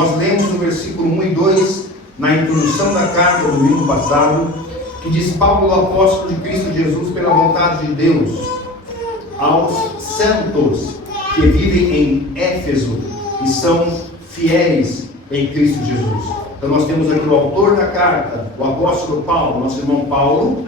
Nós lemos no versículo 1 e 2, na introdução da carta do domingo passado, que diz: Paulo, apóstolo de Cristo Jesus, pela vontade de Deus, aos santos que vivem em Éfeso e são fiéis em Cristo Jesus. Então nós temos aqui o autor da carta, o apóstolo Paulo, nosso irmão Paulo,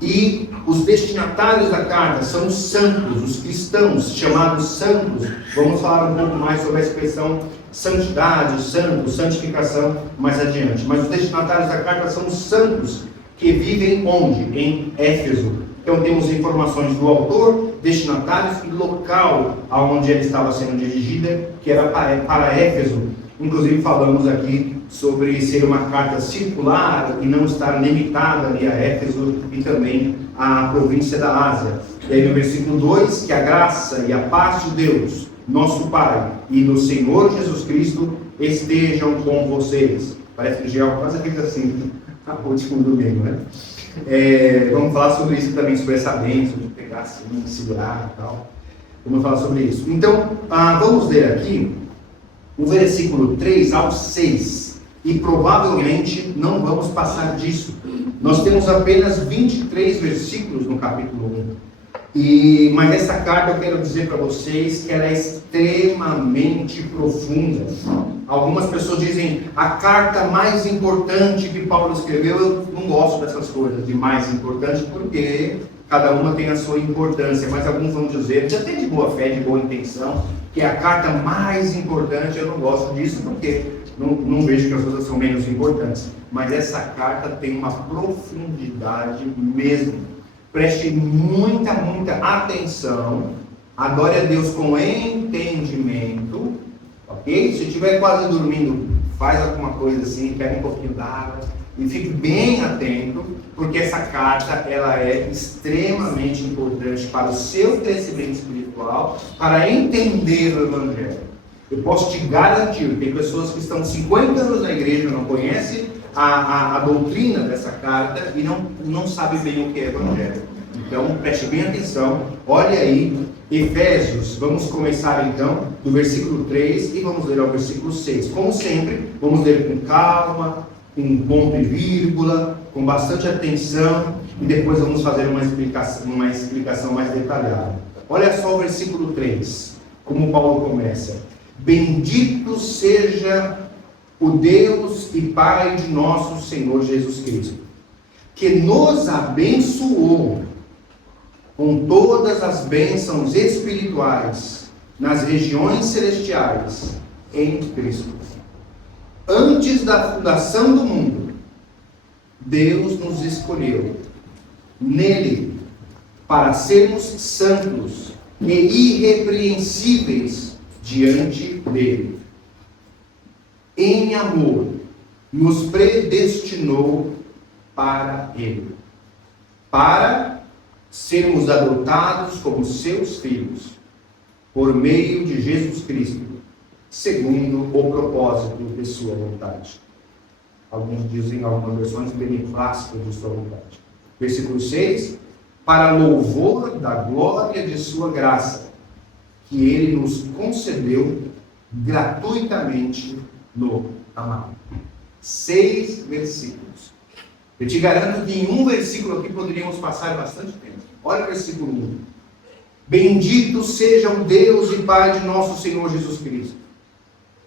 e os destinatários da carta são os santos, os cristãos chamados santos. Vamos falar um pouco mais sobre a expressão santidade, santo, santificação mais adiante. Mas os destinatários da carta são os santos que vivem onde? Em Éfeso. Então temos informações do autor, destinatários e local aonde ela estava sendo dirigida, que era para Éfeso. Inclusive falamos aqui sobre ser uma carta circular e não estar limitada ali a Éfeso e também à província da Ásia. E aí no versículo 2, que a graça e a paz de Deus, nosso Pai, e do Senhor Jesus Cristo estejam com vocês. Parece que o Geo quase fez assim, o último domingo, né? Vamos falar sobre isso também, sobre essa bênção, de pegar assim, segurar e tal. Vamos falar sobre isso. Então, vamos ler aqui o versículo 3 ao 6. E provavelmente não vamos passar disso. Nós temos apenas 23 versículos no capítulo 1. Mas essa carta eu quero dizer para vocês que ela é extremamente profunda. Algumas pessoas dizem a carta mais importante que Paulo escreveu. Eu não gosto dessas coisas de mais importante, porque cada uma tem a sua importância. Mas alguns vão dizer, até de boa fé, de boa intenção, que é a carta mais importante. Eu não gosto disso porque não vejo que as outras são menos importantes. Mas essa carta tem uma profundidade mesmo. Preste muita atenção. Adore a Deus com entendimento. Ok? Se estiver quase dormindo, faz alguma coisa assim, pega um pouquinho d'água e fique bem atento, porque essa carta ela é extremamente importante para o seu crescimento espiritual, para entender o Evangelho. Eu posso te garantir, tem pessoas que estão 50 anos na igreja, não conhecem a doutrina dessa carta e não sabem bem o que é Evangelho. Então, preste bem atenção, olha aí, Efésios, vamos começar então do versículo 3 e vamos ler ao versículo 6. Como sempre, vamos ler com calma, com ponto e vírgula, com bastante atenção, e depois vamos fazer uma explicação mais detalhada. Olha só o versículo 3, como Paulo começa: Bendito seja o Deus e Pai de nosso Senhor Jesus Cristo, que nos abençoou com todas as bênçãos espirituais nas regiões celestiais em Cristo. Antes da fundação do mundo, Deus nos escolheu nele para sermos santos e irrepreensíveis diante dele. Em amor, nos predestinou para ele, para sermos adotados como seus filhos, por meio de Jesus Cristo, segundo o propósito de sua vontade. Alguns dizem, algumas versões, beneplácito de sua vontade. Versículo 6, para louvor da glória de sua graça, que ele nos concedeu gratuitamente no amado. 6 versículos. Eu te garanto que em um versículo aqui poderíamos passar bastante tempo. Olha o versículo 1. Bendito seja o Deus e Pai de nosso Senhor Jesus Cristo,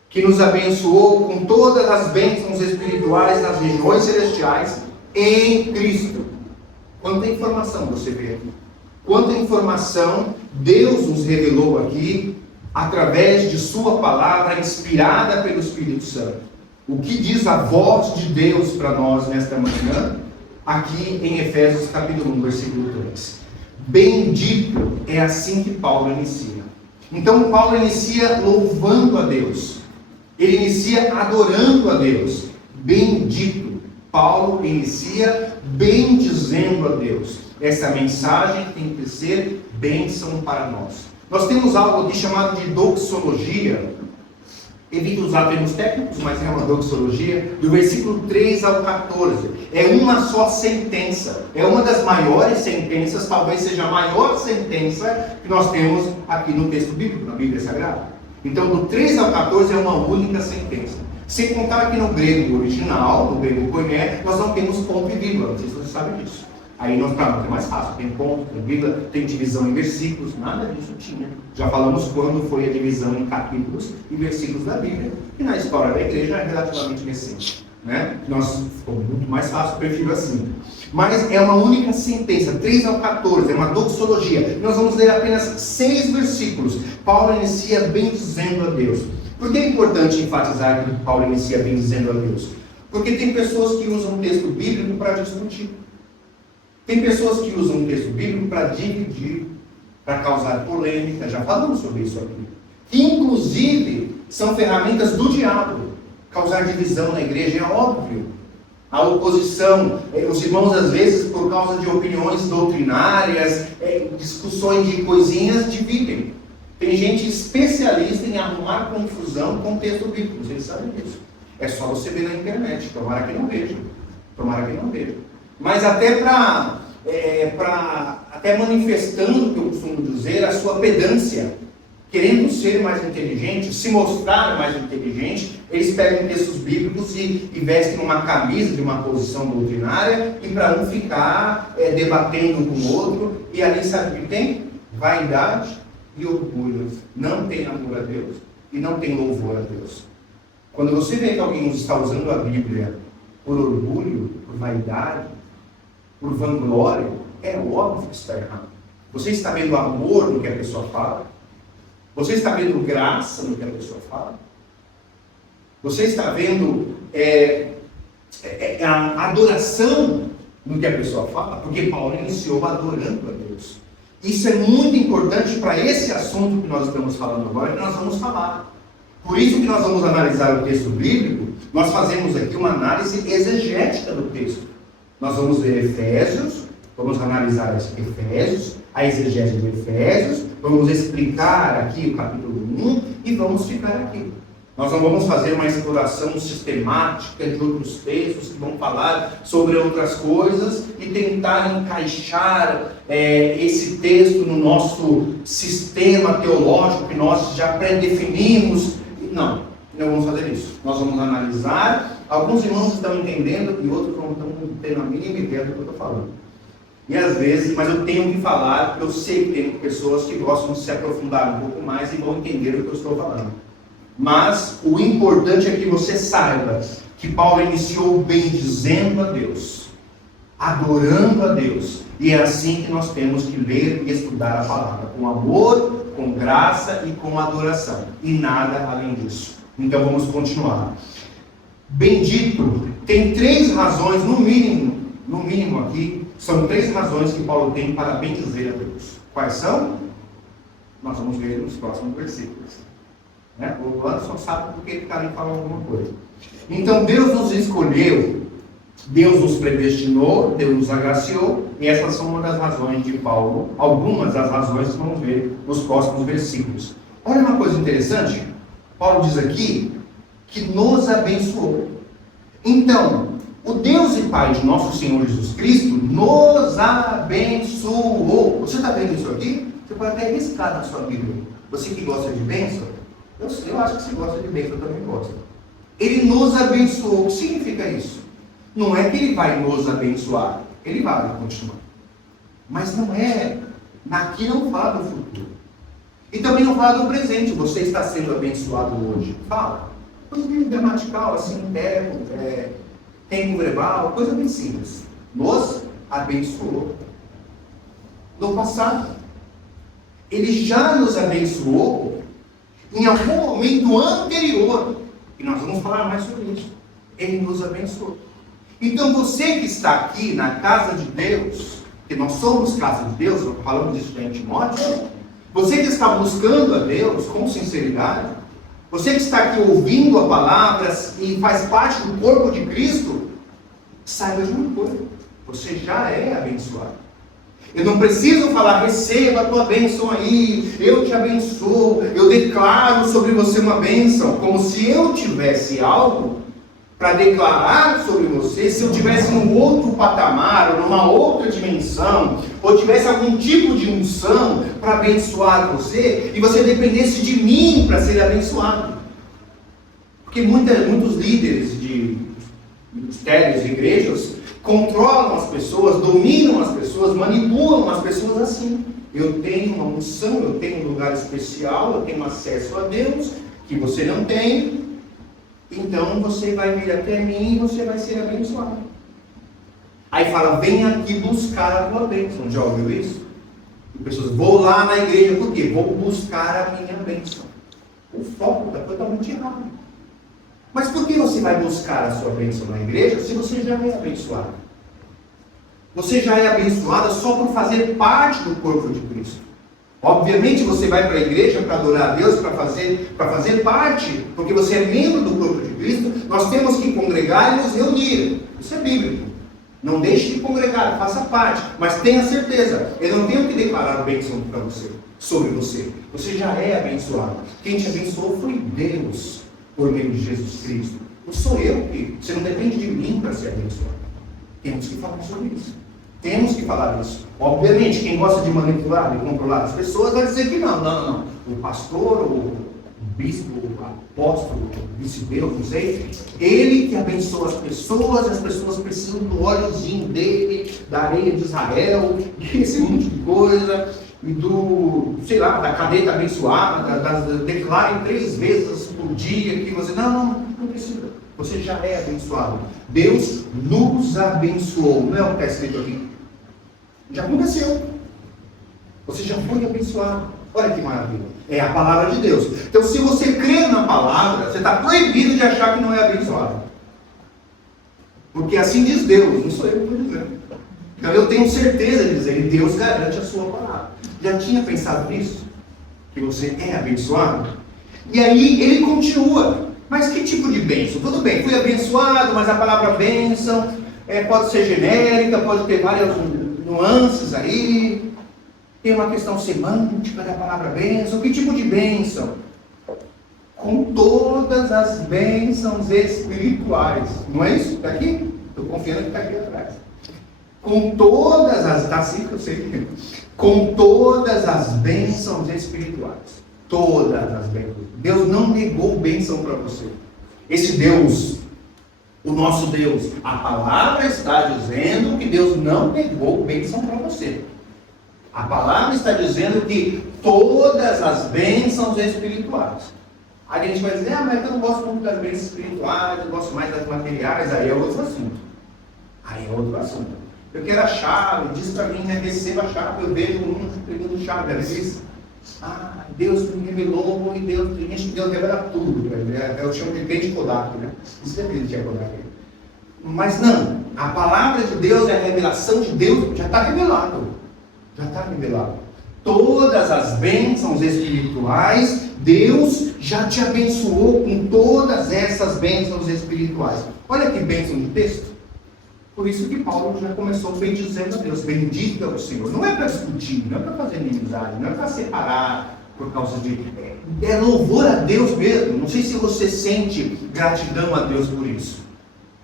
que nos abençoou com todas as bênçãos espirituais nas regiões celestiais em Cristo. Quanta informação você vê aqui. Quanta informação Deus nos revelou aqui, através de sua palavra inspirada pelo Espírito Santo. O que diz a voz de Deus para nós nesta manhã, aqui em Efésios capítulo 1, versículo 3. Bendito, é assim que Paulo inicia. Então Paulo inicia louvando a Deus. Ele inicia adorando a Deus. Bendito. Paulo inicia bendizendo a Deus. Essa mensagem tem que ser bênção para nós. Nós temos algo aqui chamado de doxologia. Evito usar termos técnicos, mas é uma doxologia, do versículo 3 ao 14. É uma só sentença. É uma das maiores sentenças, talvez seja a maior sentença que nós temos aqui no texto bíblico, na Bíblia Sagrada. Então, do 13 ao 14 é uma única sentença. Sem contar que no grego original, no grego koiné, nós não temos ponto e vírgula. Não sei se você sabe disso. Aí nós, para nós é mais fácil. Tem ponto, tem vírgula, tem divisão em versículos. Nada disso tinha. Já falamos quando foi a divisão em capítulos e versículos da Bíblia. E na história da igreja é relativamente recente. Né? Nós ficou muito mais fácil, eu prefiro assim. Mas é uma única sentença, 3 ao 14, é uma doxologia. Nós vamos ler apenas 6 versículos. Paulo inicia bendizendo a Deus. Por que é importante enfatizar que Paulo inicia bendizendo a Deus? Porque tem pessoas que usam o texto bíblico para discutir. Tem pessoas que usam o texto bíblico para dividir, para causar polêmica. Já falamos sobre isso aqui. Que inclusive são ferramentas do diabo. Causar divisão na igreja é óbvio. A oposição, os irmãos às vezes por causa de opiniões doutrinárias, discussões de coisinhas, dividem. Tem gente especialista em arrumar confusão com o texto bíblico, vocês sabem disso. É só você ver na internet, tomara que não veja. Tomara que não veja. Mas até até manifestando, que eu costumo dizer, a sua pedância, querendo ser mais inteligente, se mostrar mais inteligente, eles pegam textos bíblicos e vestem uma camisa de uma posição doutrinária, e para um ficar debatendo com o outro, e ali sabe o que tem? Vaidade e orgulho. Não tem amor a Deus e não tem louvor a Deus. Quando você vê que alguém está usando a Bíblia por orgulho, por vaidade, por vanglória, é óbvio que está errado. Você está vendo amor no que a pessoa fala? Você está vendo graça no que a pessoa fala? Você está vendo a adoração no que a pessoa fala? Porque Paulo iniciou adorando a Deus. Isso é muito importante para esse assunto que nós estamos falando agora, que nós vamos falar. Por isso que nós vamos analisar o texto bíblico, nós fazemos aqui uma análise exegética do texto. Nós vamos ler Efésios, vamos analisar Efésios, a exegese de Efésios, vamos explicar aqui o capítulo 1 e vamos ficar aqui. Nós não vamos fazer uma exploração sistemática de outros textos que vão falar sobre outras coisas e tentar encaixar esse texto no nosso sistema teológico que nós já predefinimos. Não vamos fazer isso. Nós vamos analisar. Alguns irmãos estão entendendo e outros não estão tendo a mínima ideia do que eu estou falando. E às vezes, mas eu tenho que falar, porque eu sei que tem pessoas que gostam de se aprofundar um pouco mais e vão entender o que eu estou falando. Mas o importante é que você saiba que Paulo iniciou bendizendo a Deus, adorando a Deus. E é assim que nós temos que ler e estudar a palavra, com amor, com graça e com adoração. E nada além disso. Então vamos continuar. Bendito, tem 3 razões, no mínimo aqui, são 3 razões que Paulo tem para bendizer a Deus. Quais são? Nós vamos ver nos próximos versículos. O Anderson sabe porque ele está ali falando alguma coisa. Então Deus nos escolheu, Deus nos predestinou, Deus nos agraciou, e essas são uma das razões de Paulo, algumas das razões que vamos ver nos próximos versículos. Olha uma coisa interessante, Paulo diz aqui que nos abençoou. Então, o Deus e Pai de nosso Senhor Jesus Cristo nos abençoou. Você está vendo isso aqui? Você pode até riscar na sua Bíblia. Você que gosta de bênção, eu acho que você gosta de bênção, eu também gosto. Ele nos abençoou. O que significa isso? Não é que ele vai nos abençoar. Ele vai continuar. Mas não é. Aqui não fala do futuro. E também não fala do presente. Você está sendo abençoado hoje. Fala. Coisa bem gramatical, assim, tempo verbal, coisa bem simples. Nos abençoou. No passado. Ele já nos abençoou em algum momento anterior. E nós vamos falar mais sobre isso. Ele nos abençoou. Então você que está aqui na casa de Deus, que nós somos casa de Deus, falamos disso em Timóteo, você que está buscando a Deus com sinceridade, você que está aqui ouvindo a palavra e faz parte do corpo de Cristo, saiba de uma coisa, você já é abençoado. Eu não preciso falar, receba a tua bênção aí, eu te abençoo, eu declaro sobre você uma bênção, como se eu tivesse algo para declarar sobre você, se eu tivesse num outro patamar, ou numa outra dimensão, ou tivesse algum tipo de unção para abençoar você, e você dependesse de mim para ser abençoado. Porque muitos líderes de ministérios, de igrejas, controlam as pessoas, dominam as pessoas, manipulam as pessoas assim. Eu tenho uma unção, eu tenho um lugar especial, eu tenho acesso a Deus, que você não tem. Então você vai vir até mim e você vai ser abençoado. Aí fala, vem aqui buscar a tua bênção. Já ouviu isso? E pessoas, vou lá na igreja, por quê? Vou buscar a minha bênção. O foco está totalmente errado. Mas por que você vai buscar a sua bênção na igreja se você já é abençoado? Você já é abençoada só por fazer parte do corpo de Cristo. Obviamente você vai para a igreja para adorar a Deus, para fazer parte, porque você é membro do corpo de Cristo. Nós temos que congregar e nos reunir. Isso é bíblico. Não deixe de congregar, faça parte. Mas tenha certeza, eu não tenho que declarar bênção para você, sobre você. Você já é abençoado. Quem te abençoou foi Deus, por meio de Jesus Cristo. Não sou eu que... Você não depende de mim para ser abençoado. Temos que falar sobre isso. Temos que falar isso. Obviamente, quem gosta de manipular e controlar as pessoas vai dizer que não. O pastor, o bispo, o apóstolo, o vice-deus, não sei, ele que abençoa as pessoas precisam do óleozinho dele, da areia de Israel, esse monte de coisa, e da caneta abençoada, declarem 3 vezes por dia que você... Não precisa. Você já é abençoado. Deus nos abençoou. Não é o que está escrito aqui? Já aconteceu. Você já foi abençoado. Olha que maravilha. É a palavra de Deus. Então, se você crê na palavra, você está proibido de achar que não é abençoado. Porque assim diz Deus, não sou eu que estou dizendo. Então, eu tenho certeza de dizer que Deus garante a sua palavra. Já tinha pensado nisso? Que você é abençoado? E aí, ele continua. Mas que tipo de bênção? Tudo bem, fui abençoado, mas a palavra bênção pode ser genérica, pode ter várias nuances aí. Tem uma questão semântica da palavra bênção. Que tipo de bênção? Com todas as bênçãos espirituais. Não é isso? Está aqui? Estou confiando que está aqui atrás. Com todas as... Está assim que eu sei. Com todas as bênçãos espirituais. Todas as bênçãos. Deus não negou bênção para você. Esse Deus, o nosso Deus, a palavra está dizendo que Deus não negou bênção para você. A palavra está dizendo que todas as bênçãos espirituais. Aí a gente vai dizer, mas eu não gosto muito das bênçãos espirituais, eu gosto mais das materiais. Aí é outro assunto. Eu quero a chave, diz para mim, receba a chave, eu vejo um entregando chave, ela diz, Deus me revelou, e Deus revela tudo. Eu chamo de crente Kodak, né? Isso é crente Kodak. Mas não, a palavra de Deus é a revelação de Deus, já está revelado. Todas as bênçãos espirituais, Deus já te abençoou com todas essas bênçãos espirituais. Olha que bênção de texto. Por isso que Paulo já começou bendizendo a Deus. Bendito é o Senhor. Não é para discutir, não é para fazer inimizade, não é para separar por causa de... É louvor a Deus mesmo. Não sei se você sente gratidão a Deus por isso.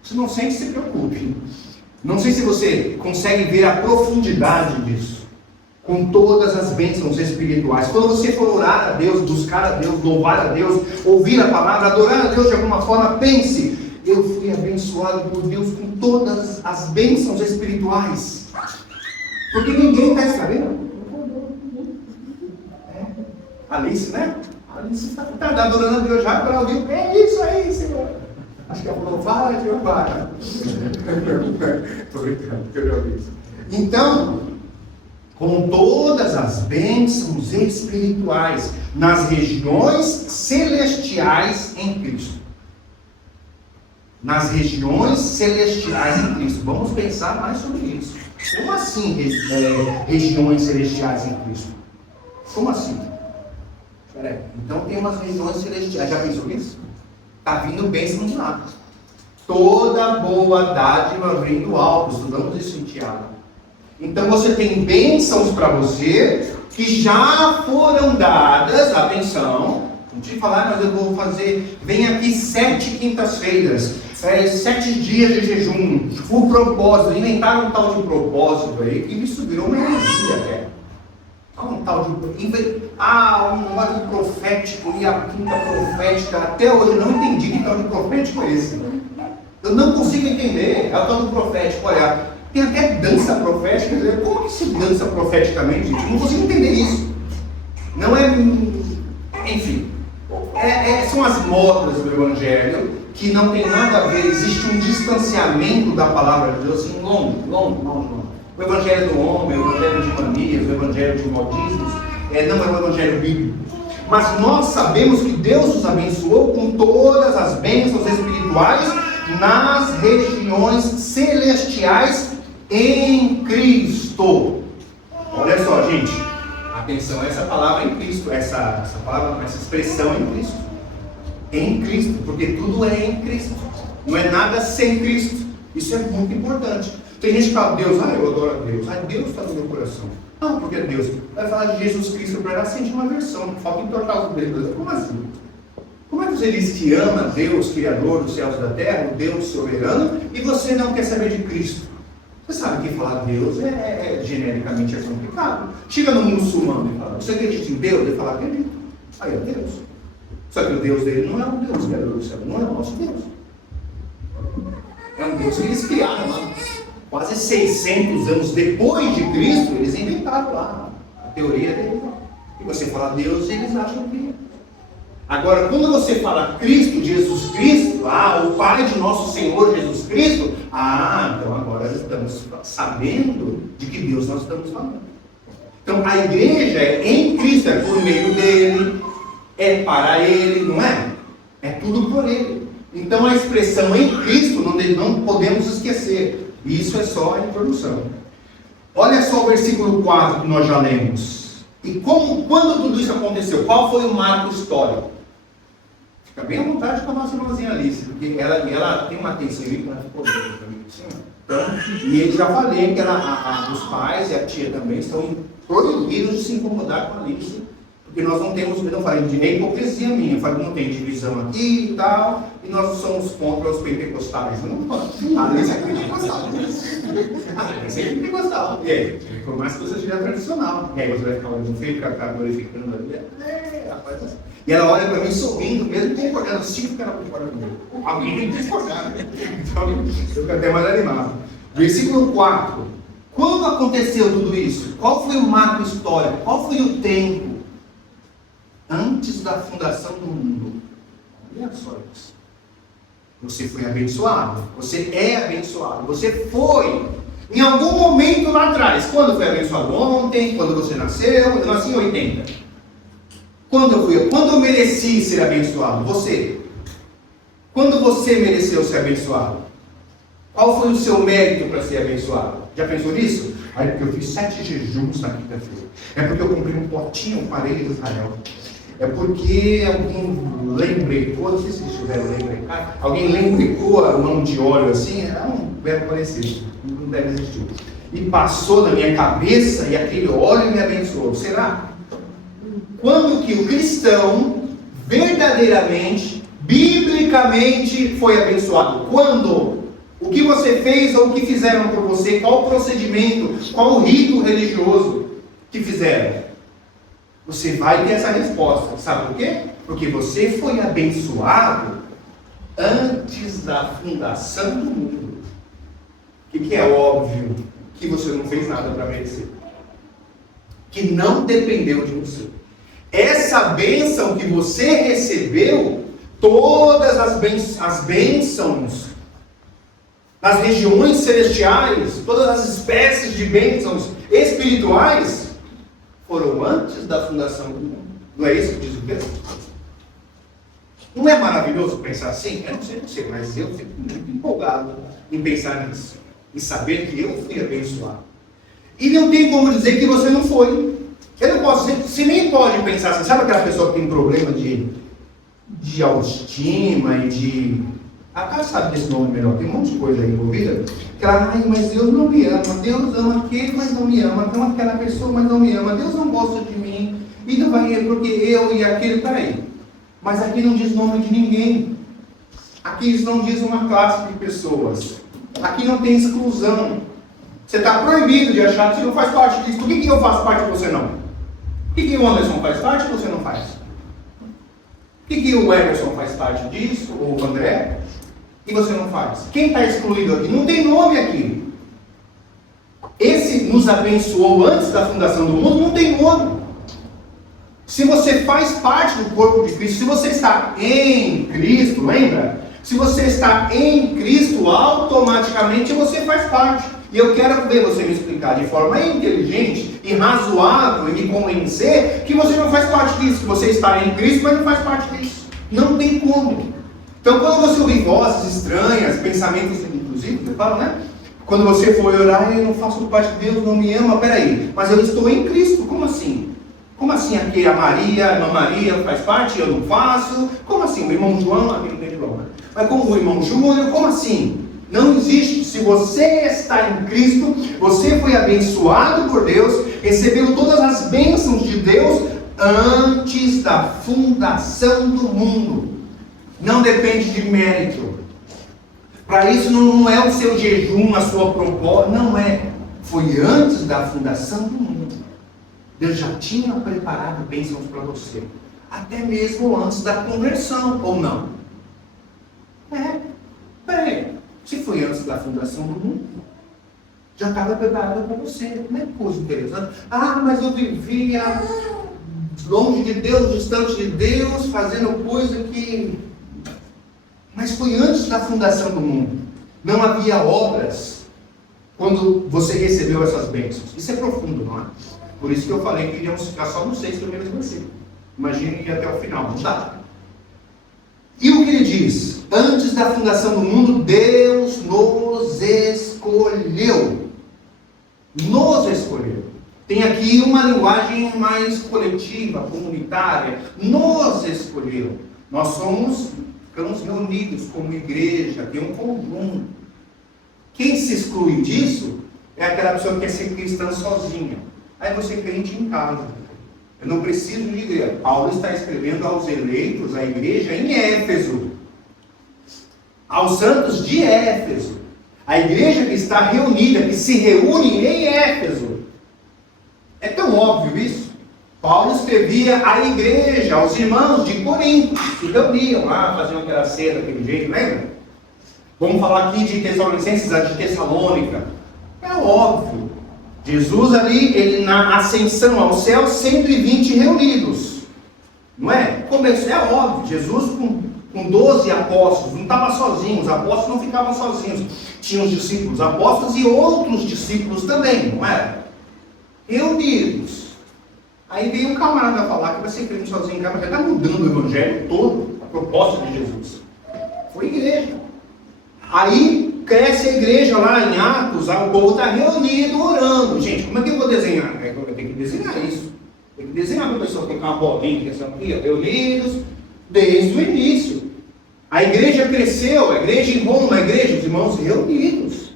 Se não sente, se preocupe. Não sei se você consegue ver a profundidade disso. Com todas as bênçãos espirituais. Quando você for orar a Deus, buscar a Deus, louvar a Deus, ouvir a palavra, adorar a Deus de alguma forma, pense, eu fui abençoado por Deus com todas as bênçãos espirituais. Porque ninguém está sabendo. Alice, né? Alice está adorando a Deus já para ouvir. É isso aí, Senhor. Acho que ela falou, fala, Senhor, para. Estou brincando, porque eu já ouvi isso. Então, com todas as bênçãos espirituais nas regiões celestiais em Cristo. Nas regiões celestiais em Cristo. Vamos pensar mais sobre isso. Como assim regiões celestiais em Cristo? Como assim? Peraí. Então tem umas regiões celestiais. Já pensou nisso? Está vindo bênção de lá. Toda boa dádiva vem do alto. Estudamos isso em Tiago. Então você tem bênçãos para você que já foram dadas, atenção, Não te falar, mas eu vou fazer, vem aqui 7 quintas-feiras, 7 dias de jejum, o propósito, inventaram um tal de propósito aí, que isso virou uma heresia, cara. Um tal de, um negócio profético, e a quinta profética, até hoje eu não entendi que tal de profético é esse. Eu não consigo entender, é o tal do profético, olha, tem até dança profética, como que se dança profeticamente, gente? Eu não consigo entender isso. Não é, enfim, são as modas do Evangelho, que não tem nada a ver, existe um distanciamento da palavra de Deus, assim, longo. O Evangelho do homem, o Evangelho de manias, o Evangelho de modismos, não é o Evangelho bíblico. Mas nós sabemos que Deus os abençoou com todas as bênçãos espirituais nas regiões celestiais em Cristo. Olha só, gente, atenção a essa palavra em Cristo, essa expressão em Cristo. Em Cristo, porque tudo é em Cristo, não é nada sem Cristo. Isso é muito importante. Tem gente que fala, Deus, eu adoro a Deus, Deus está no meu coração. Não, porque Deus vai falar de Jesus Cristo para ela, sente uma versão, falta entortar os dedos. Como assim? Como é que você diz que ama Deus, Criador dos céus e da terra, o Deus soberano, e você não quer saber de Cristo? Você sabe que falar Deus genericamente é complicado. Chega no muçulmano e fala, você acredita em Deus? Ele fala, acredito. Aí é Deus. Só que o Deus dele não é um Deus Criador do céu, não é o nosso Deus. É um Deus que eles criaram lá. Quase 600 anos depois de Cristo, eles inventaram lá a teoria dele. E você fala Deus, eles acham que é. Agora, quando você fala Cristo, Jesus Cristo, o Pai de nosso Senhor Jesus Cristo, então agora estamos sabendo de que Deus nós estamos falando. Então a igreja é em Cristo, é por meio dele, é para ele, não é? É tudo por ele. Então a expressão em Cristo não podemos esquecer. Isso é só a introdução. Olha só o versículo 4 que nós já lemos. E quando tudo isso aconteceu? Qual foi o marco histórico? Fica bem à vontade com a nossa irmãzinha Alice, porque ela tem uma atenção aí para ficou bem para mim em cima. Então, e eu já falei que os pais e a tia também estão proibidos de se incomodar com a Alice, porque nós não temos, eu não falei de hipocrisia minha, eu falei que não tem divisão aqui e tal, e nós somos contra os pentecostais. A Alice é pentecostal. A Alice é pentecostal. E aí, por mais que você seja tradicional, e aí você vai ficar olhando feio, ficar glorificando ali. Rapaz, assim. E ela olha para mim sorrindo, mesmo concordando, que ela concorda comigo. Alguém tem que discordar, né? Então, eu fico até mais animado. Versículo 4. Quando aconteceu tudo isso? Qual foi o marco histórico? Qual foi o tempo? Antes da fundação do mundo. Olha só isso. Você foi abençoado. Você é abençoado. Você foi. Em algum momento lá atrás. Quando foi abençoado? Ontem? Quando você nasceu? Eu nasci em 80. Quando eu fui? Quando eu mereci ser abençoado? Você. Quando você mereceu ser abençoado? Qual foi o seu mérito para ser abençoado? Já pensou nisso? Aí porque eu fiz 7 jejuns na quinta-feira. É porque eu comprei um potinho com areia de Israel. É porque alguém lembrecou, não sei se vocês tiveram lembrecar, alguém lembrecou a mão de óleo assim, é um verbo parecido, não deve existir. E passou na minha cabeça e aquele óleo me abençoou. Será? Quando que o cristão verdadeiramente, biblicamente foi abençoado? Quando? O que você fez ou o que fizeram por você? Qual o procedimento? Qual o rito religioso que fizeram? Você vai ter essa resposta. Sabe por quê? Porque você foi abençoado antes da fundação do mundo. O que é óbvio? Que você não fez nada para merecer. Que não dependeu de você. Essa bênção que você recebeu, todas as bênçãos nas regiões celestiais, todas as espécies de bênçãos espirituais, foram antes da fundação do mundo. Não é isso que diz o texto? Não é maravilhoso pensar assim? Eu não sei você, mas eu fico muito empolgado em pensar nisso. E saber que eu fui abençoado. E não tem como dizer que você não foi. Eu não posso dizer, você nem pode pensar assim. Sabe aquela pessoa que tem problema de autoestima e de... A cara sabe desse nome melhor, tem um monte de coisa aí envolvida. Que ela, mas Deus não me ama. Deus ama aquele, mas não me ama. Ama aquela pessoa, mas não me ama. Deus não gosta de mim. E não vai, porque eu e aquele, peraí. Mas aqui não diz nome de ninguém. Aqui não diz uma classe de pessoas. Aqui não tem exclusão. Você está proibido de achar que você não faz parte disso. Por que eu faço parte e você não? Por que o Anderson faz parte e você não faz? Por que o Everson faz parte disso, ou o André, e você não faz? Quem está excluído aqui? Não tem nome aqui. Esse nos abençoou antes da fundação do mundo, não tem nome. Se você faz parte do corpo de Cristo, se você está em Cristo, lembra? Se você está em Cristo, automaticamente você faz parte. E eu quero ver você me explicar de forma inteligente e razoável e me convencer que você não faz parte disso, que você está em Cristo, mas não faz parte disso. Não tem como. Então, quando você ouvir vozes estranhas, pensamentos, inclusive, eu falo, né? Quando você for orar, eu não faço parte de Deus, não me ama, peraí, mas eu estou em Cristo, como assim? Como assim aqui a irmã Maria faz parte e eu não faço? Como assim? O irmão João, aqui não tem problema. Mas como o irmão Júnior, como assim? Não existe. Se você está em Cristo, você foi abençoado por Deus, recebeu todas as bênçãos de Deus antes da fundação do mundo. Não depende de mérito. Para isso não é o seu jejum, a sua proposta, não é. Foi antes da fundação do mundo. Deus já tinha preparado bênçãos para você. Até mesmo antes da conversão, ou não? Peraí. Se foi antes da fundação do mundo, já estava preparado para você. Não é coisa interessante. Mas eu vivia longe de Deus, distante de Deus, fazendo coisa que... Mas foi antes da fundação do mundo. Não havia obras quando você recebeu essas bênçãos. Isso é profundo, não é? Por isso que eu falei que iríamos ficar só nos 6 primeiros versículos. Imagine ir até o final. Não dá. E o que ele diz? Antes da fundação do mundo, Deus nos escolheu. Nos escolheu. Tem aqui uma linguagem mais coletiva, comunitária. Nos escolheu. Nós ficamos reunidos como igreja, tem um conjunto. Quem se exclui disso é aquela pessoa que quer ser cristã sozinha. Aí você crente em casa. Eu não preciso de igreja. Paulo está escrevendo aos eleitos, à igreja em Éfeso. Aos santos de Éfeso. A igreja que está reunida, que se reúne em Éfeso. É tão óbvio isso. Paulo escrevia à igreja, aos irmãos de Corinto. Se reuniam lá, faziam aquela ceia daquele jeito, lembra? Vamos falar aqui de Tessalonicenses, de Tessalônica. É óbvio. Jesus ali, ele na ascensão ao céu, 120 reunidos. Não é? É óbvio, Jesus com 12 apóstolos, não estava sozinho, os apóstolos não ficavam sozinhos. Tinham os discípulos apóstolos e outros discípulos também, não é? Reunidos. Aí veio um camarada falar que vai ser crente sozinho em casa, mas já está mudando o evangelho todo, a proposta de Jesus. Foi igreja. Aí cresce a igreja lá em Atos, o povo está reunido, orando. Gente, como é que eu vou desenhar? Eu tenho que desenhar isso. Tem que desenhar para a pessoa colocar uma bolinha, que são aqui, reunidos, desde o início. A igreja cresceu, a igreja em Roma, a igreja, os irmãos reunidos.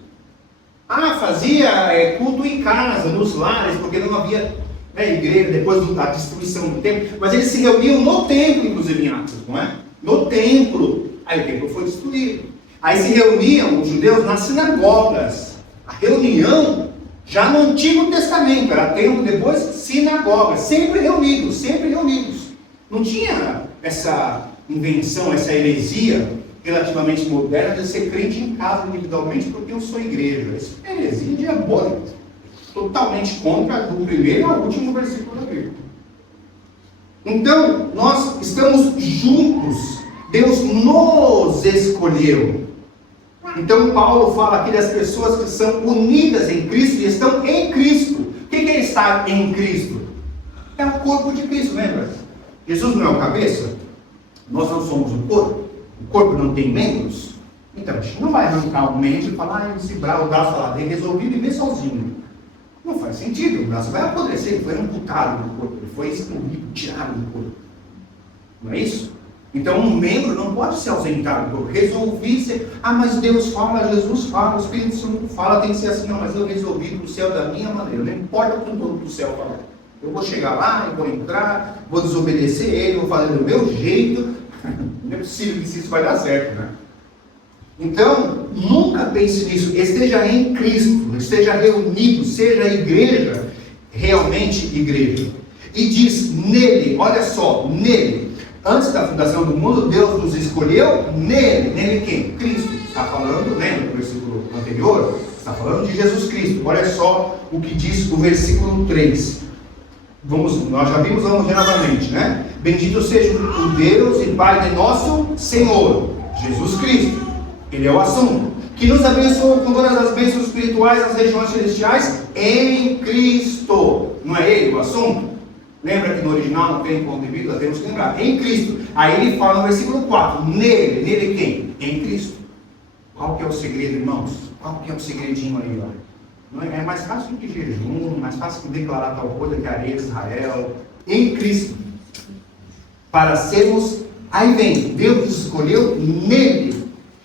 Fazia culto em casa, nos lares, porque não havia igreja, depois da destruição do templo. Mas eles se reuniam no templo, inclusive em Atos, não é? No templo. Aí o templo foi destruído. Aí se reuniam os judeus nas sinagogas. A reunião, já no Antigo Testamento, era templo, depois sinagogas. Sempre reunidos, sempre reunidos. Não tinha essa invenção, essa heresia relativamente moderna de ser crente em casa individualmente porque eu sou igreja. Isso é heresia diabólica. Totalmente contra do primeiro ao último versículo da Bíblia. Então, nós estamos juntos. Deus nos escolheu. Então, Paulo fala aqui das pessoas que são unidas em Cristo e estão em Cristo. O que é estar em Cristo? É o corpo de Cristo, lembra? Jesus não é o cabeça? Nós não somos o corpo? O corpo não tem membros? Então, a gente não vai arrancar o membro e falar, esse braço, o braço lá dele resolvi viver sozinho. Não faz sentido, o braço vai apodrecer, ele foi amputado do corpo, ele foi excluído, tirado do corpo. Não é isso? Então um membro não pode se ausentar do corpo. Resolvi ser, mas Deus fala, Jesus fala, o Espírito Santo fala, tem que ser assim. Não, mas eu resolvi do céu da minha maneira, não importa o que todo do céu falar. Eu vou chegar lá, eu vou entrar, vou desobedecer ele, vou fazer do meu jeito. Não é possível que isso vai dar certo, né? Então, nunca pense nisso. Esteja em Cristo, esteja reunido, seja a igreja, realmente igreja. E diz nele, olha só, nele. Antes da fundação do mundo, Deus nos escolheu nele. Nele quem? Cristo. Está falando, lembra do versículo anterior? Está falando de Jesus Cristo. Olha só o que diz o versículo 3. Nós já vimos, vamos ver novamente, né? Bendito seja o Deus e Pai de nosso Senhor, Jesus Cristo. Ele é o assunto. Que nos abençoou com todas as bênçãos espirituais nas regiões celestiais em Cristo. Não é ele o assunto? Lembra que no original não tem ponto de vírgula? Temos que lembrar. Em Cristo. Aí ele fala no versículo 4. Nele. Nele quem? Em Cristo. Qual que é o segredo, irmãos? Qual que é o segredinho aí, ó? Não é mais fácil que jejum, mais fácil que declarar tal coisa que a areia de Israel. Em Cristo. Para sermos... Aí vem. Deus nos escolheu nele.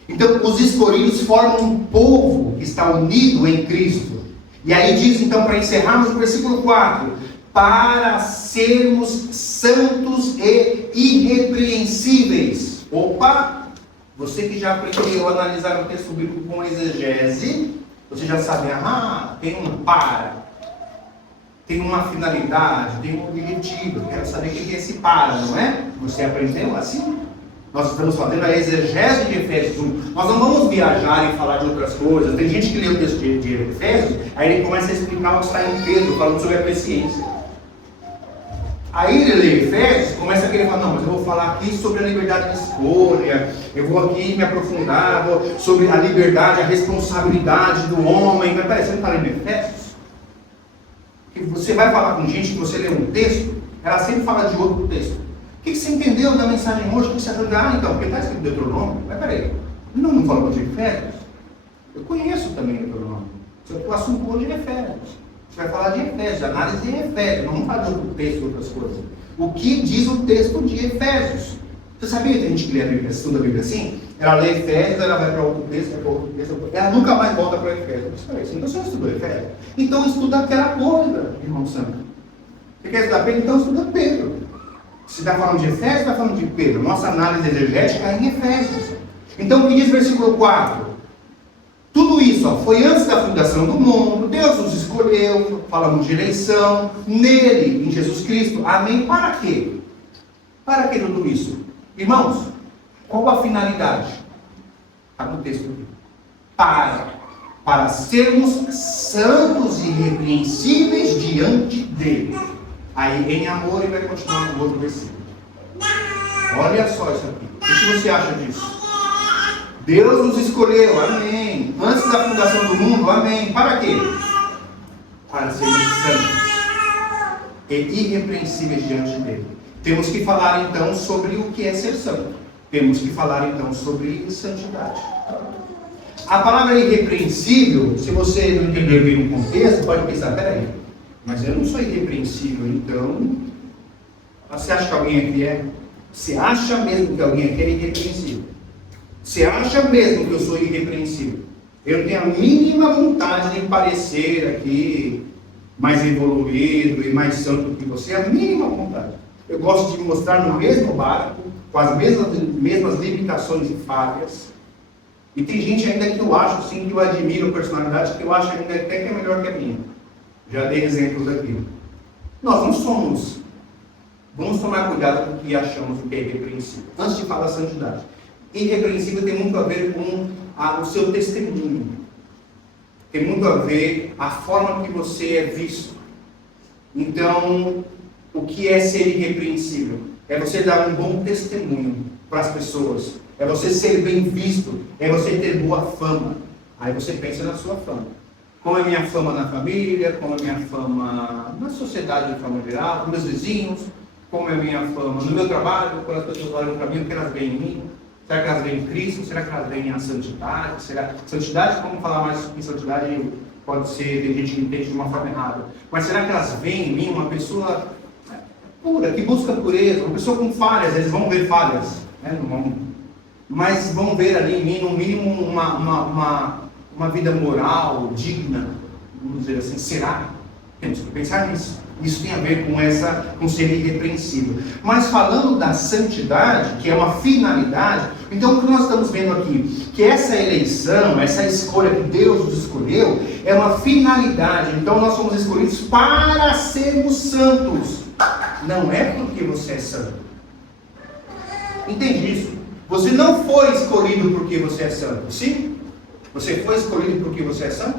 Então, os escolhidos formam um povo que está unido em Cristo. E aí diz, então, para encerrarmos o versículo 4, para sermos santos e irrepreensíveis. Opa! Você que já aprendeu a analisar o texto bíblico com exegese, você já sabe, tem um para, tem uma finalidade, tem um objetivo. Eu quero saber o que é esse para, não é? Você aprendeu assim? Nós estamos fazendo a exegese de Efésios 1. Nós não vamos viajar e falar de outras coisas. Tem gente que lê o texto de Efésios, aí ele começa a explicar o que está em Pedro, falando sobre a presciência. Aí ele lê Efésios, começa a querer falar, não, mas eu vou falar aqui sobre a liberdade de escolha, eu vou aqui me aprofundar sobre a liberdade, a responsabilidade do homem. Mas peraí, você não está lendo Efésios? Porque você vai falar com gente que você lê um texto, ela sempre fala de outro texto. O que você entendeu da mensagem hoje? O que você achou? Então, porque está escrito Deuteronômio. Mas peraí, não falou de Efésios? Eu conheço também Deuteronômio. Só que o assunto hoje é Efésios. Você vai falar de Efésios, análise em Efésios. Não vamos falar de outro texto, outras coisas. O que diz o texto de Efésios? Você sabia que tem gente que lê a Bíblia, estuda a Bíblia assim? Ela lê Efésios, ela vai para outro texto, vai para outro texto, ela nunca mais volta para Efésios. Então você não estudou Efésios? Então estuda aquela coisa, irmão santo. Você quer estudar Pedro? Então estuda Pedro. Se está falando de Efésios, está falando de Pedro. Nossa análise exegética é em Efésios. Então o que diz o versículo 4? Tudo isso foi antes da fundação do mundo. Deus nos escolheu, falamos de eleição, nele, em Jesus Cristo. Amém? Para quê? Para que tudo isso? Irmãos, qual a finalidade? Está no texto aqui. Para sermos santos e irrepreensíveis diante dele. Aí em amor ele vai continuar no outro versículo. Olha só isso aqui. O que você acha disso? Deus nos escolheu, amém. Antes da fundação do mundo, amém. Para quê? Para sermos santos e irrepreensíveis diante dele. Temos que falar então sobre o que é ser santo. Temos que falar então sobre santidade. A palavra irrepreensível, se você não entender bem o contexto, pode pensar, peraí, mas eu não sou irrepreensível, então você acha que alguém aqui é? Você acha mesmo que alguém aqui é irrepreensível? Você acha mesmo que eu sou irrepreensível? Eu não tenho a mínima vontade de parecer aqui mais evoluído e mais santo que você, a mínima vontade. Eu gosto de me mostrar no mesmo barco, com as mesmas limitações e falhas. E tem gente ainda que eu acho, sim, que eu admiro personalidade, que eu acho ainda até que é melhor que a minha. Já dei exemplos aqui. Nós não somos. Vamos tomar cuidado com o que achamos o que é irrepreensível. Antes de falar santidade. Irrepreensível tem muito a ver com o seu testemunho. Tem muito a ver a forma que você é visto. Então, o que é ser irrepreensível? É você dar um bom testemunho para as pessoas. É você ser bem visto. É você ter boa fama. Aí você pensa na sua fama. Como é minha fama na família, como é minha fama na sociedade de forma geral, com meus vizinhos, como é minha fama no meu trabalho, quando as pessoas olham para mim, o que elas veem em mim? Será que elas veem em Cristo? Será que elas veem a santidade? Santidade, vamos falar mais em santidade, pode ser, tem gente que entende de uma forma errada. Mas será que elas veem em mim uma pessoa pura, que busca pureza, uma pessoa com falhas? Eles vão ver falhas, né? Não vão, mas vão ver ali em mim, no mínimo, uma vida moral, digna, vamos dizer assim. Será? Temos que pensar nisso. Isso tem a ver com ser irrepreensível. Mas falando da santidade, que é uma finalidade, então o que nós estamos vendo aqui? Que essa eleição, essa escolha que Deus nos escolheu, é uma finalidade. Então nós somos escolhidos para sermos santos. Não é porque você é santo. Entende isso? Você não foi escolhido porque você é santo, sim? Você foi escolhido porque você é santo?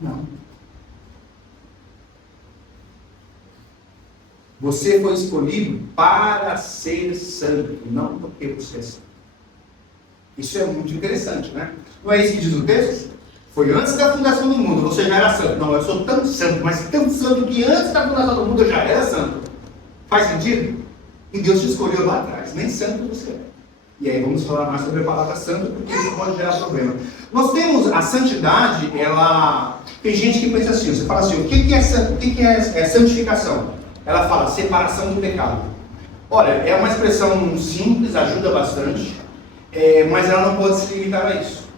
Não. Você foi escolhido para ser santo, não porque você é santo. Isso é muito interessante, né? Não é isso que diz o texto? Foi antes da fundação do mundo, você já era santo. Não, eu sou tão santo, mas tão santo que antes da fundação do mundo eu já era santo. Faz sentido? E Deus te escolheu lá atrás, nem santo você é. E aí vamos falar mais sobre a palavra santo, porque isso pode gerar problema. Nós temos a santidade, ela... Tem gente que pensa assim, você fala assim, o que é santificação? Ela fala separação do pecado. Olha, é uma expressão simples, ajuda bastante, mas ela não pode se limitar a isso.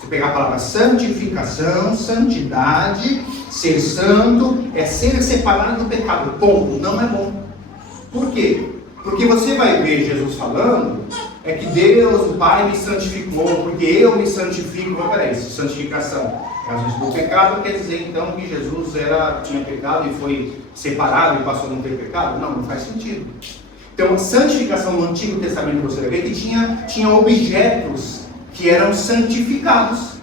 Você pegar a palavra santificação, santidade, ser santo, é ser separado do pecado. Ponto. Não é bom. Por quê? Porque você vai ver Jesus falando, é que Deus, o Pai, me santificou, porque eu me santifico. Mas peraí, santificação é a ausência do pecado, quer dizer então que Jesus tinha pecado e foi separado e passou a não ter pecado? Não, não faz sentido. Então, santificação no Antigo Testamento você vai ver que tinha objetos que eram santificados.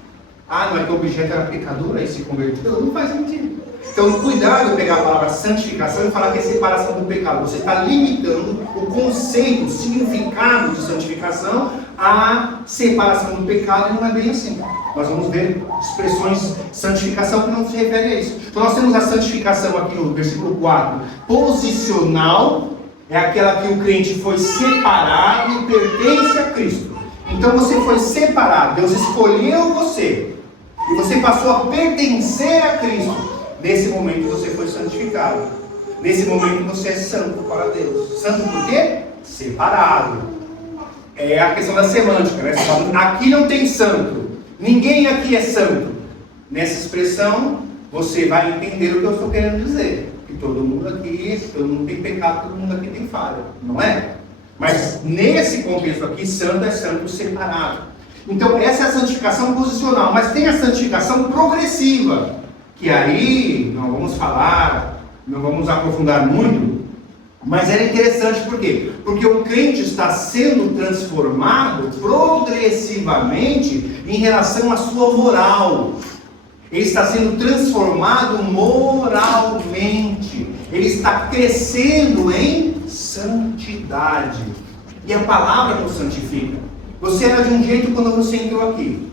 Não é que o objeto era pecador, aí se converteu? Não faz sentido. Então, cuidado de pegar a palavra santificação e falar que é separação do pecado. Você está limitando o conceito, o significado de santificação à separação do pecado, e não é bem assim. Nós vamos ver expressões santificação que não se refere a isso. Então, nós temos a santificação aqui no versículo 4. Posicional é aquela que o crente foi separado e pertence a Cristo. Então, você foi separado, Deus escolheu você, e você passou a pertencer a Cristo. Nesse momento você foi santificado. Nesse momento você é santo para Deus. Santo por quê? Separado. É a questão da semântica, né? Você fala, aqui não tem santo. Ninguém aqui é santo. Nessa expressão, você vai entender o que eu estou querendo dizer. Que todo mundo tem pecado, todo mundo aqui tem falha. Não é? Mas nesse contexto aqui, santo é santo separado. Então essa é a santificação posicional. Mas tem a santificação progressiva. Que aí, não vamos falar, não vamos aprofundar muito, mas era interessante por quê? Porque o crente está sendo transformado progressivamente em relação à sua moral. Ele está sendo transformado moralmente. Ele está crescendo em santidade. E a palavra nos santifica. Você era de um jeito quando você entrou aqui.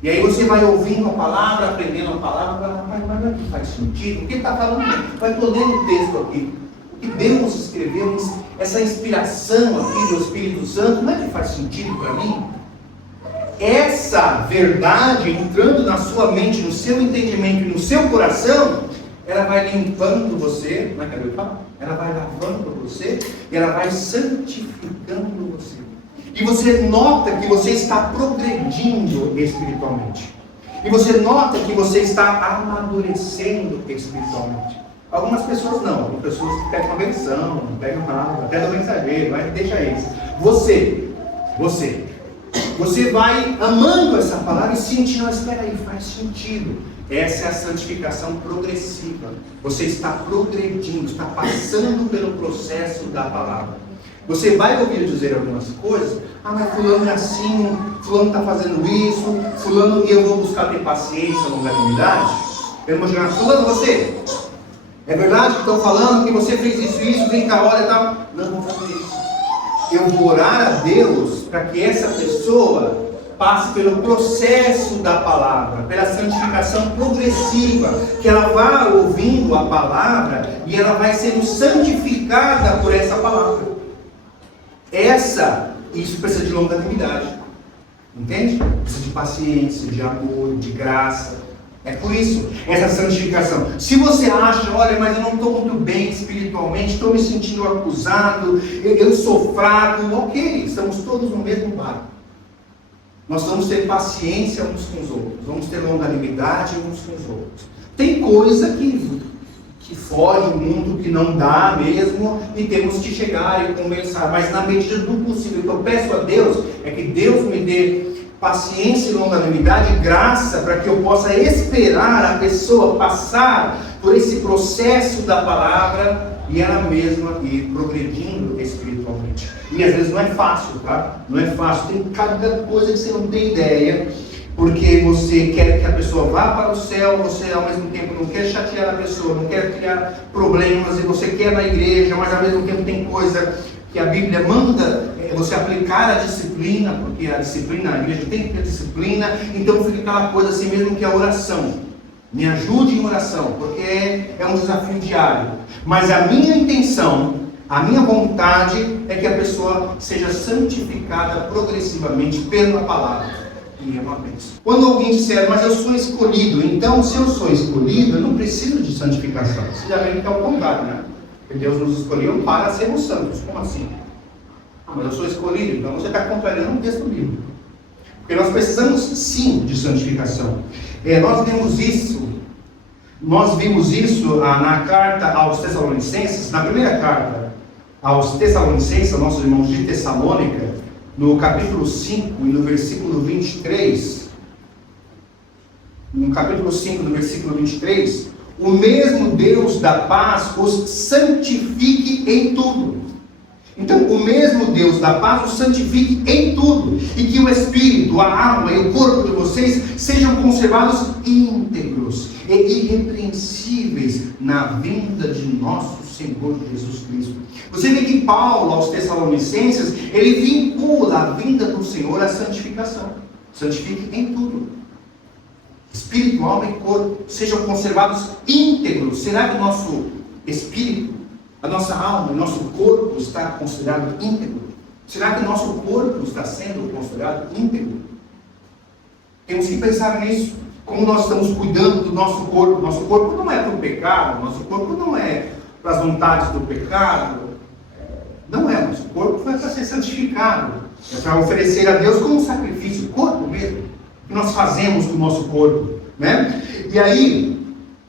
E aí você vai ouvindo a palavra, aprendendo a palavra, mas não faz sentido. O que está falando? Vai lendo o texto aqui. O que Deus escreveu, essa inspiração aqui do Espírito Santo, não é que faz sentido para mim? Essa verdade entrando na sua mente, no seu entendimento e no seu coração, ela vai limpando você, não é que eu falo? Ela vai lavando você e ela vai santificando você. E você nota que você está progredindo espiritualmente. E você nota que você está amadurecendo espiritualmente. Algumas pessoas não. Algumas pessoas pegam uma benção, não pegam nada, até do mensageiro, mas deixa isso. Você vai amando essa palavra e sentindo, mas espera aí, faz sentido. Essa é a santificação progressiva. Você está progredindo, está passando pelo processo da palavra. Você vai ouvir dizer algumas coisas, mas fulano é assim, fulano está fazendo isso, fulano, e eu vou buscar ter paciência, longanimidade. Eu vou chegar, fulano, você, é verdade que estão falando que você fez isso, vem cá, olha e tal. Não vou fazer isso. Eu vou orar a Deus para que essa pessoa passe pelo processo da palavra, pela santificação progressiva, que ela vá ouvindo a palavra e ela vai sendo santificada por essa palavra. Isso precisa de longanimidade, entende? Precisa de paciência, de amor, de graça. É por isso, essa santificação. Se você acha, olha, mas eu não estou muito bem espiritualmente, estou me sentindo acusado, eu sou fraco, ok, estamos todos no mesmo barco. Nós vamos ter paciência uns com os outros, vamos ter longanimidade uns com os outros. Tem coisa que que foge um mundo que não dá mesmo, e temos que chegar e conversar. Mas na medida do possível, o que eu peço a Deus é que Deus me dê paciência e longanimidade e graça para que eu possa esperar a pessoa passar por esse processo da palavra e ela mesma ir progredindo espiritualmente. E às vezes não é fácil, tá? Não é fácil. Tem cada coisa que você não tem ideia, porque você quer que a pessoa vá para o céu, você ao mesmo tempo não quer chatear a pessoa, não quer criar problemas, e você quer na igreja, mas ao mesmo tempo tem coisa que a Bíblia manda você aplicar a disciplina, porque a disciplina, a igreja tem que ter disciplina, então fica aquela coisa assim mesmo que a oração. Me ajude em oração, porque é um desafio diário. Mas a minha intenção, a minha vontade é que a pessoa seja santificada progressivamente pela palavra. E é uma bênção. Quando alguém disser, mas eu sou escolhido, então se eu sou escolhido, eu não preciso de santificação. Você já vê que é o contrário, né? Porque Deus nos escolheu para sermos santos. Como assim? Mas eu sou escolhido, então você está contrariando um texto bíblico. Porque nós precisamos sim de santificação. Nós vimos isso na carta aos Tessalonicenses, na primeira carta aos Tessalonicenses, nossos irmãos de Tessalônica, no capítulo 5 e no versículo 23. No capítulo 5, no versículo 23, o mesmo Deus da paz os santifique em tudo. Então, o mesmo Deus da paz os santifique em tudo, e que o espírito, a alma e o corpo de vocês sejam conservados íntegros e irrepreensíveis na vinda de nosso Senhor Jesus Cristo. Você vê que Paulo, aos Tessalonicenses, ele vincula a vinda do Senhor à santificação. Santifique em tudo. Espírito, alma e corpo sejam conservados íntegros. Será que o nosso espírito, a nossa alma, o nosso corpo está considerado íntegro? Será que o nosso corpo está sendo considerado íntegro? Temos que pensar nisso. Como nós estamos cuidando do nosso corpo? Nosso corpo não é para o pecado, nosso corpo não é para as vontades do pecado. Não é, nosso corpo foi para ser santificado. É para oferecer a Deus como um sacrifício, o corpo mesmo. O que nós fazemos com o nosso corpo, né? E aí,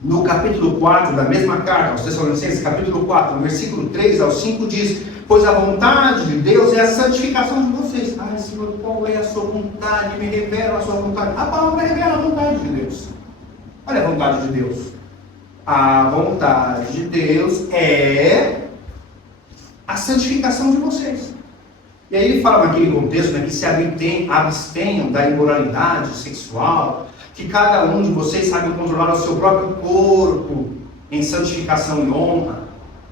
no capítulo 4 da mesma carta aos Tessalonicenses, capítulo 4, no versículo 3 ao 5, diz: pois a vontade de Deus é a santificação de vocês. Ai, Senhor, qual é a sua vontade? Me revela a sua vontade. A palavra revela a vontade de Deus. Olha a vontade de Deus. A vontade de Deus é a santificação de vocês. E aí ele fala naquele contexto, né, que se abstenham da imoralidade sexual, que cada um de vocês saiba controlar o seu próprio corpo em santificação e honra,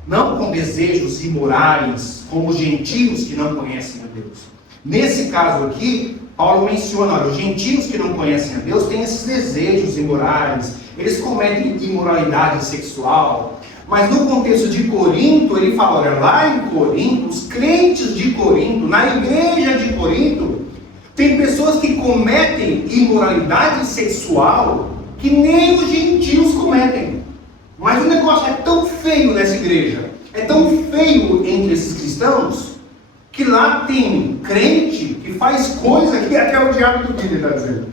não com desejos imorais, como os gentios que não conhecem a Deus. Nesse caso aqui, Paulo menciona, olha, os gentios que não conhecem a Deus têm esses desejos imorais, eles cometem imoralidade sexual. Mas no contexto de Corinto, ele fala, olha, lá em Corinto, os crentes de Corinto, na igreja de Corinto, tem pessoas que cometem imoralidade sexual que nem os gentios cometem. Mas o negócio é tão feio nessa igreja, é tão feio entre esses cristãos, que lá tem crente que faz coisa que até o diabo do dia está dizendo.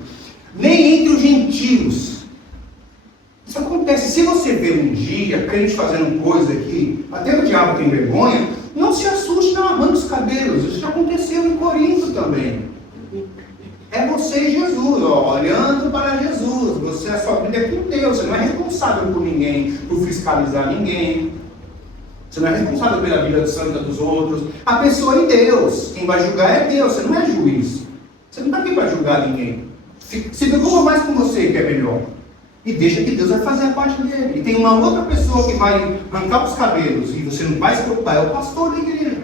Nem entre os gentios. Isso acontece. Se você vê um dia crente fazendo coisa que até o diabo tem vergonha, não se assuste, não arranque os cabelos. Isso já aconteceu em Corinto também. É você e Jesus, ó, olhando para Jesus. Você, a sua vida é com Deus. Você não é responsável por ninguém, por fiscalizar ninguém. Você não é responsável pela vida santa dos outros. A pessoa é Deus. Quem vai julgar é Deus. Você não é juiz. Você não está aqui para julgar ninguém. Se preocupa mais com você, que é melhor. E deixa que Deus vai fazer a parte dele. E tem uma outra pessoa que vai arrancar os cabelos e você não vai se preocupar. É o pastor da igreja.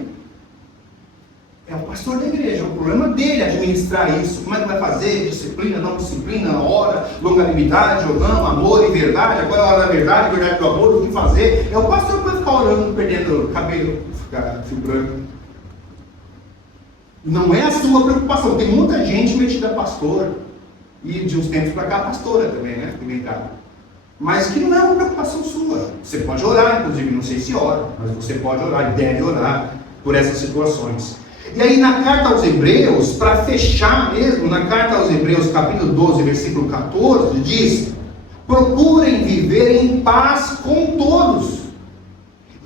É o pastor da igreja. É o problema dele administrar isso. Como é que vai fazer? Disciplina, não disciplina, hora, longanimidade ou não, amor e verdade. Agora é a hora da verdade, verdade do amor, o que fazer? É o pastor que vai ficar orando, perdendo cabelo, ficar fio branco. Não é a sua preocupação. Tem muita gente metida a pastor. E de uns tempos para cá, a pastora também, né? Mas que não é uma preocupação sua. Você pode orar, inclusive, não sei se ora, mas você pode orar e deve orar por essas situações. E aí na carta aos Hebreus, para fechar mesmo, na carta aos Hebreus, capítulo 12, versículo 14, diz: procurem viver em paz com todos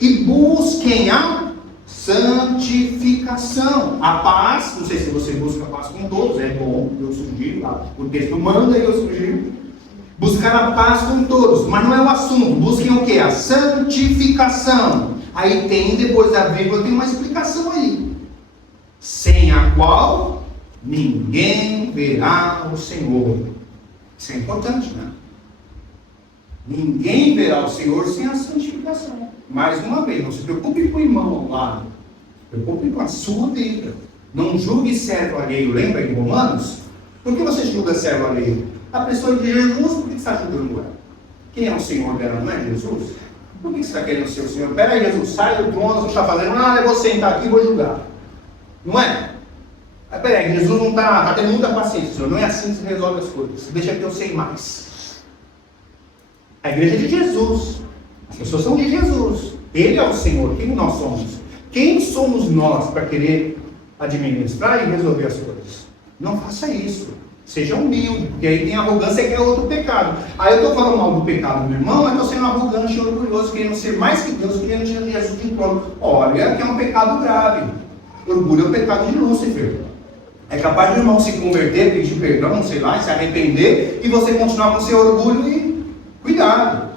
e busquem a santificação. A paz, não sei se você busca a paz com todos, é bom, eu sugiro, tá? O texto manda e eu sugiro. Buscar a paz com todos, mas não é o assunto. Busquem o que? A santificação. Aí tem, depois da vírgula, tem uma explicação aí. Sem a qual ninguém verá o Senhor. Isso é importante, né? Ninguém verá o Senhor sem a santificação. Mais uma vez, não se preocupe com o irmão ao lado. Se preocupe com a sua vida. Não julgue servo alheio. Lembra em Romanos? Por que você julga servo alheio? A pessoa de Jesus, por que você está julgando ela? Quem é o Senhor dela? Não é Jesus? Por que você está querendo ser o Senhor? Peraí, Jesus, sai do trono, você está fazendo nada, eu vou sentar aqui e vou julgar. Não é? Peraí, Jesus não está tendo muita paciência, Senhor. Não é assim que se resolve as coisas. Deixa que eu sei mais. A igreja é de Jesus. As pessoas são de Jesus. Ele é o Senhor. Quem nós somos? Quem somos nós para querer administrar e resolver as coisas? Não faça isso. Seja humilde, porque aí tem arrogância que é outro pecado. Aí eu estou falando mal do pecado do meu irmão, mas estou sendo arrogante e orgulhoso, querendo ser mais que Deus, querendo tirar Jesus de trono. Olha que é um pecado grave. Orgulho é o pecado de Lúcifer. É capaz do irmão se converter, pedir perdão, sei lá, se arrepender, e você continuar com seu orgulho e cuidado.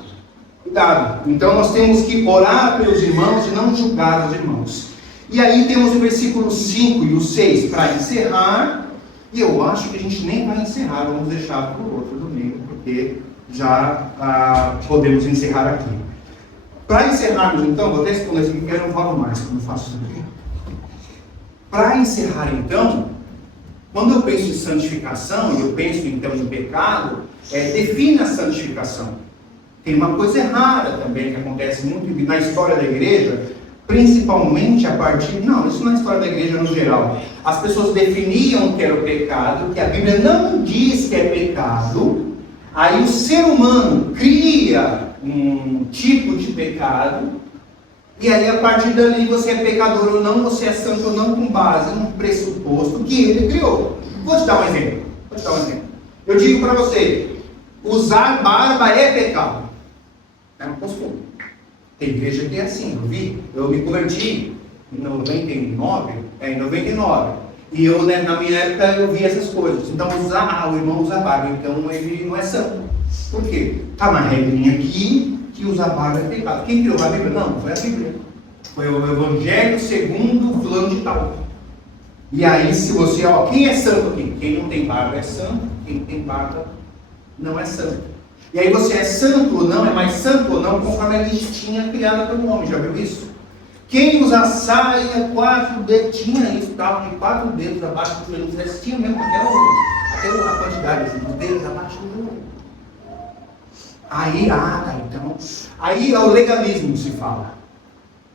Cuidado. Então nós temos que orar pelos irmãos e não julgar os irmãos. E aí temos o versículo 5 e o 6 para encerrar. E eu acho que a gente nem vai encerrar, vamos deixar para o outro domingo, porque já podemos encerrar aqui. Para encerrarmos então, vou até responder isso aqui, porque eu não falo mais, quando faço isso aqui. Para encerrar então, quando eu penso em santificação, e eu penso então em pecado, define a santificação. Tem uma coisa errada também, que acontece muito na história da igreja, principalmente a partir... Não, isso não é a história da igreja no geral. As pessoas definiam que era o pecado, que a Bíblia não diz que é pecado. Aí o ser humano cria um tipo de pecado. E aí a partir dali você é pecador ou não, você é santo ou não, com base num pressuposto que ele criou. Vou te dar um exemplo. Eu digo para você, usar barba é pecado. É um costume. Tem igreja que é assim, eu me converti em 99, e eu, né, na minha época eu vi essas coisas. Então o irmão usa barba, então ele não é santo. Por quê? Está na regrinha aqui que usar barba é pecado. Quem criou a Bíblia? Não, foi a Bíblia. Foi o Evangelho segundo fulano de tal. E aí se você, quem é santo aqui? Quem não tem barba é santo, quem tem barba não é santo. E aí você é santo ou não, é mais santo ou não, conforme a listinha criada pelo homem, já viu isso? Quem usa saia, 4 dedos, tinha isso, estava de 4 dedos abaixo do joelho, tinha mesmo aquela quantidade assim, dos dedos abaixo do joelho. Aí, então, aí é o legalismo que se fala.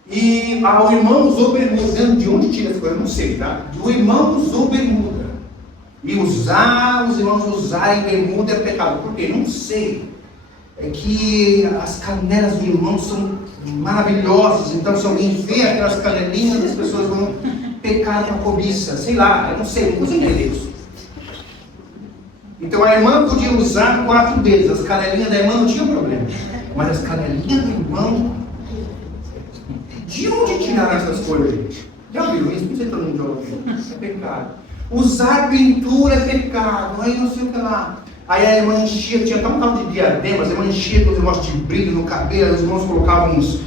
E o irmão usou bermuda, de onde tira essa coisa, eu não sei, tá? O irmão usou bermuda. E os irmãos usarem bermuda é pecado. Por quê? Não sei. É que as canelas do irmão são maravilhosas. Então se alguém vê aquelas canelinhas, as pessoas vão pecar na cobiça. Sei lá, eu não sei, não consigo entender isso. Então a irmã podia usar 4 dedos. As canelinhas da irmã não tinham problema. Mas as canelinhas do irmão... De onde tiraram essas coisas, gente? Já viram isso? Não sei se todo mundo já ouviu. É pecado. Usar pintura é pecado, aí não sei o que lá. Aí a irmã enchia, tinha tão tal de diademas, a irmã enchia com os negócios de brilho no cabelo, os irmãos colocavam uns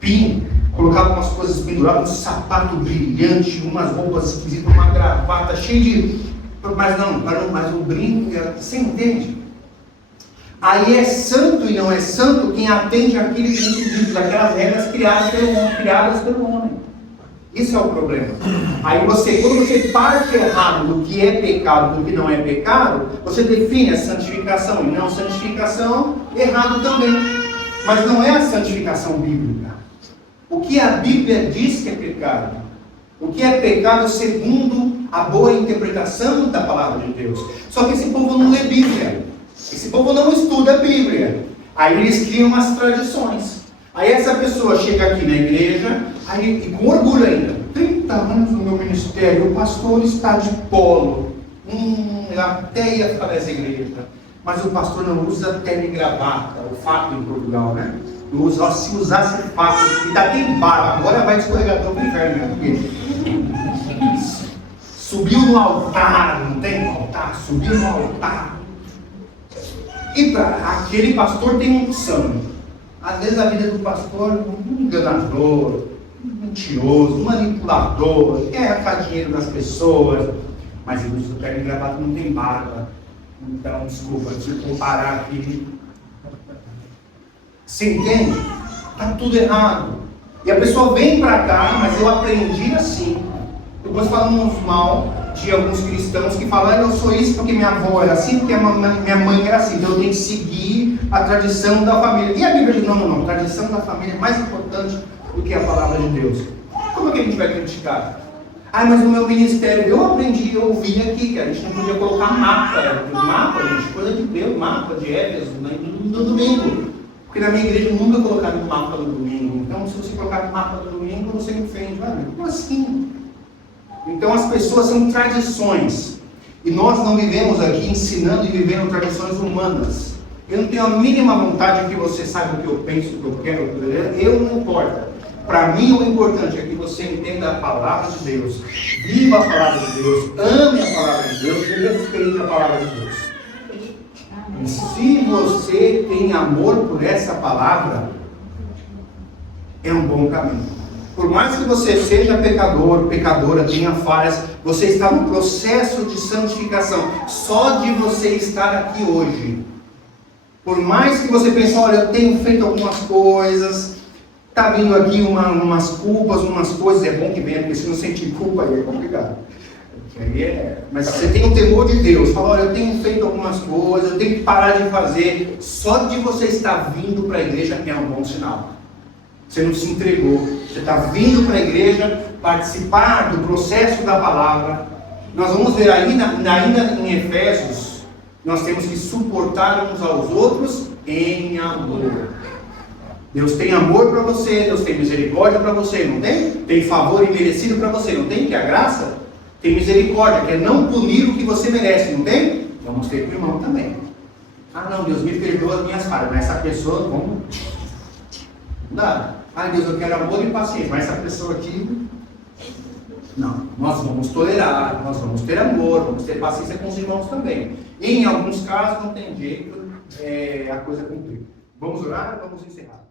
pin, colocavam umas coisas penduradas, um sapato brilhante, umas roupas esquisitas, uma gravata cheia de... Mas o brinco, você entende? Aí é santo e não é santo quem atende àqueles requisitos, aquelas regras criadas pelo homem. Isso é o problema. Aí quando você parte errado do que é pecado, do que não é pecado, você define a santificação e não santificação, errado também. Mas não é a santificação bíblica. O que a Bíblia diz que é pecado? O que é pecado segundo a boa interpretação da palavra de Deus? Só que esse povo não lê Bíblia. Esse povo não estuda a Bíblia. Aí eles criam umas tradições. Aí essa pessoa chega aqui na igreja, e com orgulho ainda, 30 anos no meu ministério, o pastor está de polo. Eu até ia ficar nessa igreja. Mas o pastor não usa terno e gravata, o fato em Portugal, né? Não usa, se usasse fato, e tá até em barba, agora vai escorregador pro inferno, né? Porque subiu no altar, não tem altar, subiu no altar. E para aquele pastor tem unção. Às vezes a vida do pastor é um enganador, mentiroso, manipulador, quer arrancar dinheiro das pessoas, mas ele usa o terno e gravata, não tem barba. Então, desculpa, se eu comparar aqui. Você entende? Está tudo errado. E a pessoa vem para cá, mas eu aprendi assim. Depois falamos mal de alguns cristãos que falam, eu sou isso porque minha avó era assim, porque minha mãe era assim, então eu tenho que seguir a tradição da família. E a Bíblia diz, não, a tradição da família é mais importante do que a palavra de Deus. Como é que a gente vai criticar? Mas no meu ministério, eu aprendi, eu ouvi aqui, que a gente não podia colocar mapa, gente, coisa de Deus, mapa de Éfeso, no domingo. Porque na minha igreja nunca colocaram mapa no domingo. Então, se você colocar mapa no domingo, você me ofende. Como assim? Então, as pessoas são tradições. E nós não vivemos aqui ensinando e vivendo tradições humanas. Eu não tenho a mínima vontade que você saiba o que eu penso, o que eu quero, eu não importa. Para mim, o importante é que você entenda a palavra de Deus, viva a palavra de Deus, ame a palavra de Deus e respeite a palavra de Deus. E se você tem amor por essa palavra, é um bom caminho. Por mais que você seja pecador, pecadora, tenha falhas, você está no processo de santificação. Só de você estar aqui hoje. Por mais que você pense, olha, eu tenho feito algumas coisas, está vindo aqui umas culpas, umas coisas, é bom que venha, porque se não sentir culpa aí é complicado. Mas você tem o temor de Deus, fala, olha, eu tenho feito algumas coisas, eu tenho que parar de fazer. Só de você estar vindo para a igreja é um bom sinal. Você não se entregou, você está vindo para a igreja, participar do processo da palavra. Nós vamos ver ainda em Efésios, nós temos que suportar uns aos outros em amor. Deus tem amor para você, Deus tem misericórdia para você, não tem? Tem favor imerecido para você, não tem? Que é a graça? Tem misericórdia, que é não punir o que você merece, não tem? Vamos ter com o irmão também. Não, Deus me perdoa as minhas falhas, mas essa pessoa, vamos... Não dá. Deus, eu quero amor e paciência, mas essa pessoa aqui... Não, nós vamos tolerar, nós vamos ter amor, vamos ter paciência com os irmãos também. E em alguns casos não tem jeito, a coisa complica. Vamos orar, vamos encerrar.